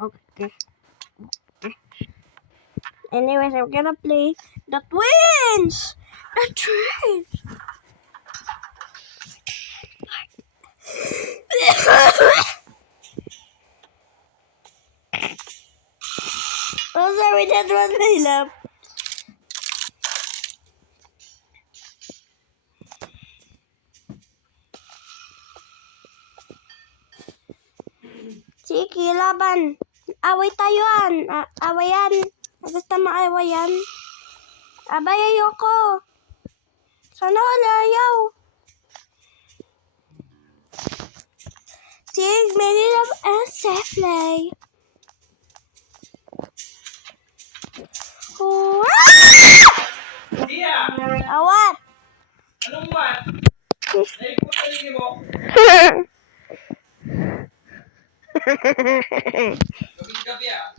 Okay. Anyways, I'm gonna play the twins! The twins! Oh, sorry, that was my love. Sige, laban. Away tayuan. Awayan. Basta maawayan. Abay, ayoko. Sana wala ayaw. Sige, many love and safe play. Iya! Awat. Anong what? Naikot na lagi mo. Gabi-gabi ah.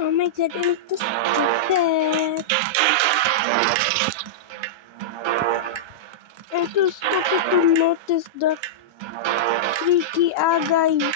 Oh my god, I'm too stupid. I'm too stupid to notice that freaky agay.